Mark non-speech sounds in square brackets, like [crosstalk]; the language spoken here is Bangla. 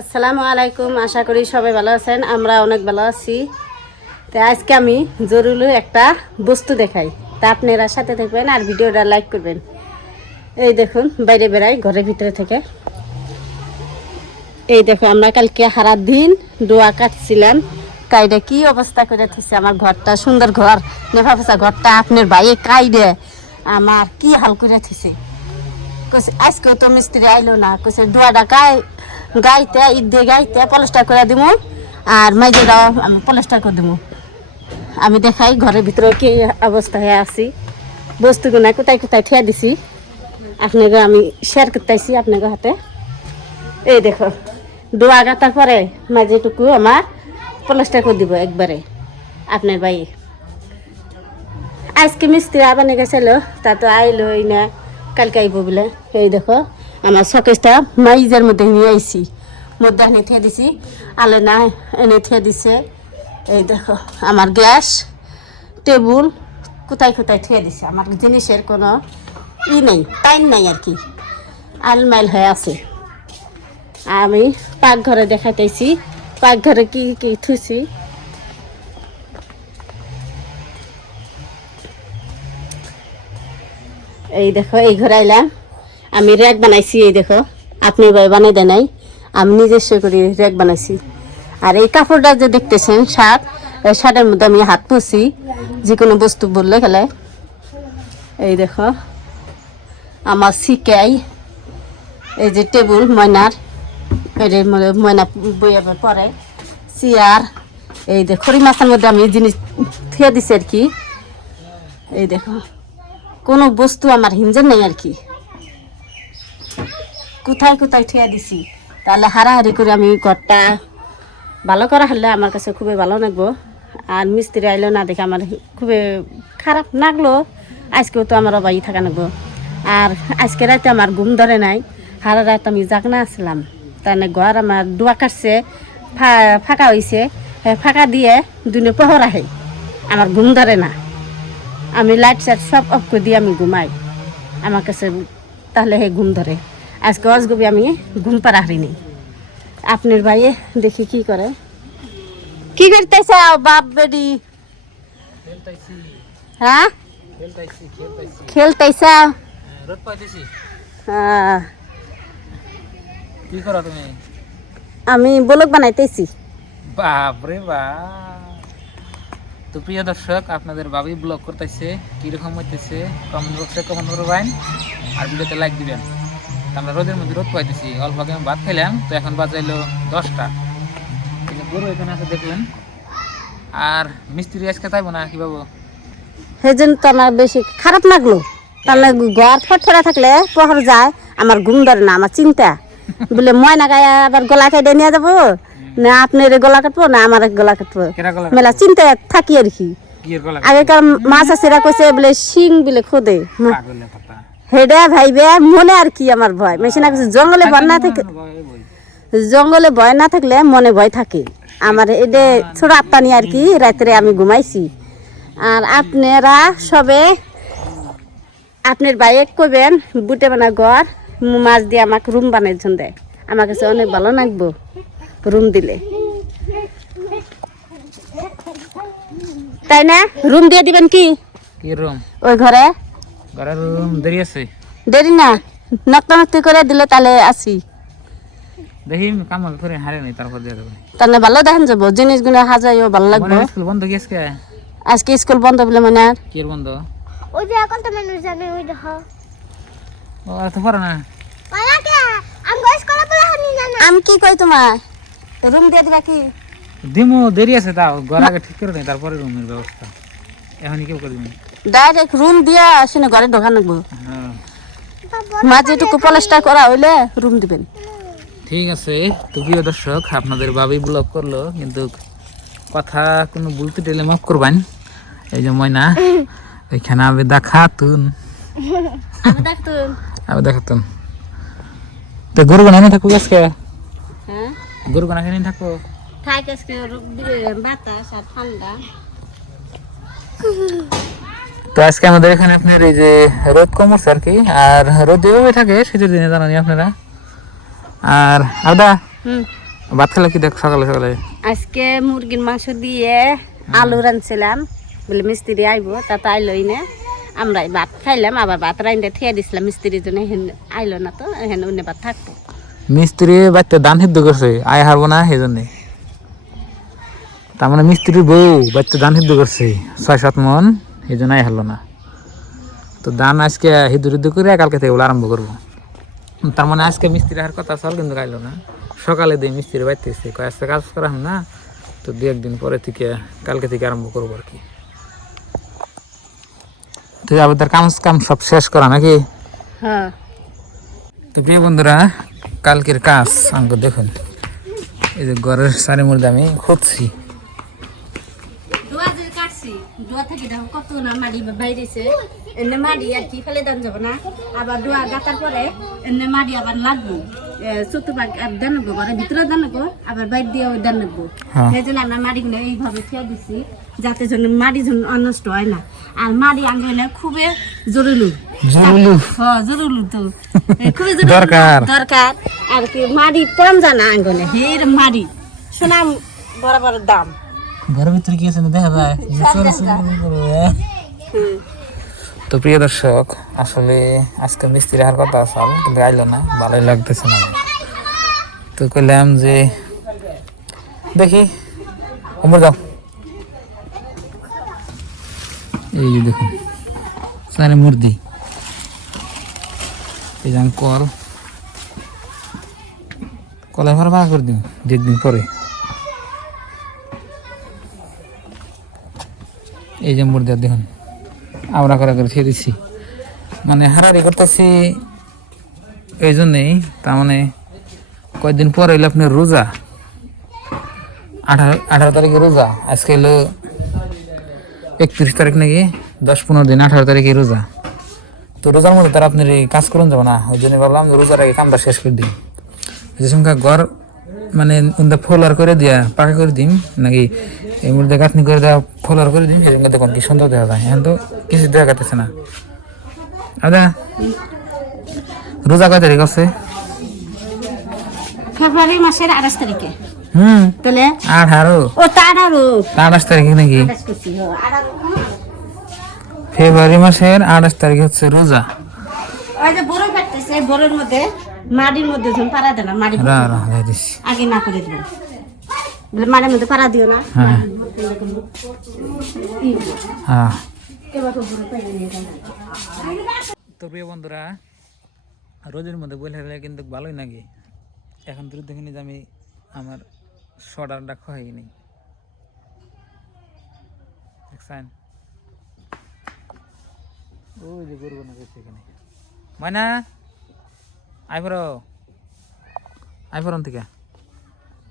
আসসালামু আলাইকুম, আশা করি সবাই ভালো আছেন, আমরা অনেক ভালো আছি। তো আজকে আমি জরুরি একটা বস্তু দেখাই। তা আপনারা সাথে থাকবেন আর ভিডিওটা লাইক করবেন। এই দেখুন, বাইরে বেড়াই, ঘরের ভিতরে থেকে। এই দেখো, আমরা কালকে সারা দিন ডোয়া কাটছিলাম কাইডে কি অবস্থা করে থাকছে আমার ঘরটা? সুন্দর ঘর, নেফা ফেসা ঘরটা আপনার বাইরে কাইডে। আমার কি হাল করে থাকছে কইছে আজকে তো মিস্ত্রি আইলো না। কইছে ডোয়াটা গাই গাইতে, ঈদ দিয়ে গাইতে পলিস্টার করে দিমু আর মাইজেরাও আমি পলিস্টার করে দিমু। আমি দেখাই ঘরের ভিতরে কি অবস্থা আছি। বস্তুগুলো কোথায় কোথায় ঠিয়া দিছি। আপনাকে আমি শেয়ার করতেছি আপনাকে হাতে। এই দেখো ডোয়া গাতার পরে মাঝেটুকু আমার পলিস্টার করে দিব একবারে। আপনার ভাই। আজকে মিস্ত্রি আবার গেছিল, তা তো আইলো না, কালকে আইব বলে। এই দেখো আমার শকেসটা মাইজের মধ্যে নিয়ে আইছি। মধ্যে এনে থিয়ে দিছি। আলে না এনে থিয়ে দিছে। এই দেখো, আমার গ্যাস, টেবুল, কোথায় কোথায় থিয়ে দিছে। আমার জিনিসের কোনো ই নেই, টাইম নাই আর কি। আলমাইল হয়ে আছে। আমি পাকঘরে দেখাইতেছি। পাকঘরে কি কি থুছি এই দেখো, এই ঘরে আইলাম। আমি র্যাক বানাইছি, এই দেখো। আপনি ভাই বানাই দেয় নাই। আমি নিজস্ব করে র্যাক বানাইছি। আর এই কাপড়টা যে দেখতেছেন, শার্ট, এই শার্টের মধ্যে আমি হাত পুষি যে কোনো বস্তু বললে গেলে। এই দেখো, আমার শিকাই এই যে টেবুল, ময়নার যে ম- ময়না বইয়ে পরে, চেয়ার, এই দেখো খড়ি মাছের মধ্যে আমি জিনিস থিয়ে দিছি আর কি। এই দেখো, কোনো বস্তু আমার হিমজেন নেই আর কি। কোথায় কোথায় ঠেয়া দিছি? তাহলে হারাহারি করে আমি ঘরটা ভালো করা হলে আমার কাছে খুবই ভালো লাগবো। আর মিস্ত্রি আইলেও না দেখে আমার খুবই খারাপ লাগল। আজকেও তো আমার অবাই থাকা লাগবো। আর আজকে রাতে আমার ঘুম ধরে নাই। সারা রাত আমি জাগনা আসলাম। তাহলে ঘর আমার দোয়া কাটছে ফাঁকা হয়েছে ফাঁকা দিয়ে দুনে পহর আহে আমার ঘুম ধরে না। আমি লাইট সাইট সব অফ করে দিয়ে আমি ঘুমাই। আমার কাছে তাহলে হে ঘুম ধরে। আজকে অজগবি আমি ঘুম পারা হারিনি। আপনার ভাইয়ে দেখি কি করে। কি করতেছ, বাপ বেডি? হ্যাঁ? খেলতেছ? কি করো তুমি আমি ব্লগ বানাইতেছি। বাপরে বাপ তো প্রিয় দর্শক, আপনাদের ভাবি ব্লগ করতেছে, কীরকম হইতেছে? কমেন্ট বক্সে কমেন্ট করবেন, আর ভিডিওতে লাইক দিবেন। আমরা রোদের মধ্যে রোদ পাইতেছি। অল্প আগে ভাত খেলাম তো এখন বাজাইলো দশটা। গরু এখানে আছে দেখলেন। আর মিস্ত্রি আজকে তাইব না কি বাবু? সেজন্য তো আমার বেশি খারাপ লাগল। তাহলে ঘর ফটফটা থাকলে পহর যায় আমার ঘুম ধরে না আমার চিন্তা। বলে ময়না গায়ে আবার গলা কেটে নিয়ে যাব? না আপনার গলা কাটবো না আমার গলা কাটবো। মেলা চিন্তা থাকি আর কি। আগেকার মাছ আছেরা কইছে বলে শিং বলে খোদে। হেডে ভাইবে মনে আর কি আমার ভয়? মেশিনা কিছু জঙ্গলে ভয় না থাকে জঙ্গলে ভয় না থাকলে মনে ভয় থাকে। আমার এডে ছোট আত্মা নিয়ে আর কি রাত্রে আমি ঘুমাইছি। আর আপনারা সবে আপনার বাইরে কইবেন বুটে বানা ঘর মাছ দিয়ে আমাকে রুম বানাই দেয় আমার কাছে অনেক ভালো লাগবো রুম দিলে। তাই না? রুম দিয়ে দিবেন কি রুম? ওই ঘরে? দেরি আছে? দেরি না নক্ত নক্তি করে দিলে তাহলে আসি। দেখি কামল করে হারে নাই তারপর দিয়ে দেবো। তাহলে ভালো দেখেন যাব জিনিসগুলো হাজাইও ভালো লাগবে। স্কুল বন্ধ গেছে কে আজকে? স্কুল বন্ধ বলে মানে আর কি বন্ধ? ওই যে এখন তো মানুষ জানে ওই দেখো। ও আর তো পারে না। মালাকে আমি গস কলা বলে হানি জানা। আমি কি কই তোমার? রুম দিয়ে দিবা কি? দিমু দেরি আছে তাও আগে ঠিক করে নেই তারপরে রুমের ব্যবস্থা। এখন কেউ করে দিবেন ডাইরেক্ট রুম দিয়া আসেনে ঘরে ঢোকা লাগবো। হ্যাঁ। মাঝে একটু পলেস্টার করা হইলে রুম দিবেন। ঠিক আছে তো প্রিয় দর্শক আপনাদের ভাবি ব্লগ করল কিন্তু কথা কোনো বলতে টেলে মাফ করবেন। এই যে ময়না এখানে আবে আমি দেখতুন। আবে দেখাতুন। তো গরু বানানো থাকব আজকে? হ্যাঁ। গরু বানাকে নিয়ে থাকব খাই আজকে বাতাস আর ঠান্ডা। তো আজকে আমাদের এখানে আপনার এই যে রোদ কমছে আর কি আর রোদ যেভাবে থাকে শীতের দিনে জানানি আপনারা। আর আদা হুম। ভাত খেলে কি দেখ সকালে সকালে? আজকে মুরগির মাংস দিয়ে আলু রাঁধছিলাম। বলে মিস্ত্রি আইব তা তাতে আইলই না। আমরা ভাত খাইলাম আবার ভাত রাইন্দে থিয়া দিছিলাম মিস্ত্রির জন্য হেন আইলো না তো হেন অন্য ভাত থাকব। মিস্ত্রি বাচ্চা দান সিদ্ধ করছে আয় হারবো না সেই জন্যে তার মানে মিস্ত্রির বউ বাচ্চা ধান সিদ্ধ করছে ছয় সাত মন। এই জন্য আয় হারলো না। তো ধান আজকে সিদ্ধ সিদ্ধ করে কালকে থেকে আরম্ভ করব। তার মানে আজকে মিস্ত্রি আর কথা চল কিন্তু গাইলো না। সকালে দিয়ে মিস্ত্রি বাড়তে এসছে কয় আজকে কাজ করা না তো দু একদিন পরে থেকে কালকে থেকে আরম্ভ করব আর কি। তো আবার তার কাম কাম সব শেষ করা নাকি? হ্যাঁ। তো প্রিয় বন্ধুরা কালকের কাজ আঙ্ক দেখুন। এই যে ঘরের সারি মধ্যে আমি খুঁজছি। দোয়া থেকে দেখো কত না মাড়ি বাইরেছে এনে মাড়ি আর কি ফেলে দাম যাব না। আবার দোয়া গাতার পরে এনে মাড়ি আবার লাগবো। চতুর্ভাগ দান নেব ঘরের ভিতরে দান নেব আবার বাইর দিয়ে ওই দান নেব হ্যাঁ। সেই জন্য আমরা মাড়িগুলো এইভাবে খেয়ে দিছি যাতে জন্য মাড়ি যেন অনষ্ট হয় না। আর মাড়ি আঙ্গলে খুবই জরুরি। জরুরি। হ্যাঁ জরুরি তো। খুবই দরকার। দরকার। আর কি মাড়ি কম জানা আঙ্গলে হের মাড়ি। শোনাম বরাবর দাম। ঘরের ভিতরে কি আছে না দেখা যায়। [laughs] তো প্রিয় দর্শক আসলে আজকে মিস্ত্রি আর কথা আসল কিন্তু আইলো না ভালোই লাগতেছে না। তো কইলাম যে দেখি উমর যাও। এই যে দেখুন সারে মুরদি এই যে কল কলাই ভাড়া করে দিন দু একদিন পরে। এই যে মুরদি দেখুন। আমরা করে করে ছেড়ে দিচ্ছি। মানে হারাহারি করতেছি এই জন্যেই, তার মানে কয়েকদিন পর হইল আপনার রোজা। আঠারো আঠারো তারিখে রোজা, আজকে হলো একত্রিশ তারিখ নাকি, দশ পনেরো দিন, আঠারো তারিখে রোজা। তো রোজার মধ্যে তারা আপনার কাজ করুন যাব না, ওই জন্য ভাবলাম রোজার আগে কামটা শেষ করে দিই। যে সংখ্যা ঘর মানে উন্দা ফোলার করে দিয়া পাকা করে দিম নাকি এই মধ্যে গাঁথনি করে দেওয়া ফোলার করে দিম সেরকম দেখুন কি সুন্দর দেখা যায়। এখন তো কিছু দেখা যাচ্ছে না। আদা রোজা কয় তারিখ আছে? ফেব্রুয়ারি মাসের আঠাশ তারিখে। হুম। তাহলে? আঠারো। ও আরও আঠাশ তারিখে নাকি? আঠারো। ফেব্রুয়ারি মাসের আঠাশ তারিখ হচ্ছে রোজা। ওই যে বড় কাটতেছে বড়ের মধ্যে। মাটির মধ্যে যখন পাড়া দেয় না মাটি রা রা যাই দিচ্ছি আগে না করে বলে মাটির মধ্যে পাড়া দিও না। হ্যাঁ হ্যাঁ। তো প্রিয় বন্ধুরা রোদের মধ্যে বলে হলে কিন্তু ভালোই নাকি? এখন দ্রুত দেখিনি যে আমি আমার শর্টারটা খাই নেই দেখছেন? ওই যে গরু না গেছে আইফর আইফরন থেকে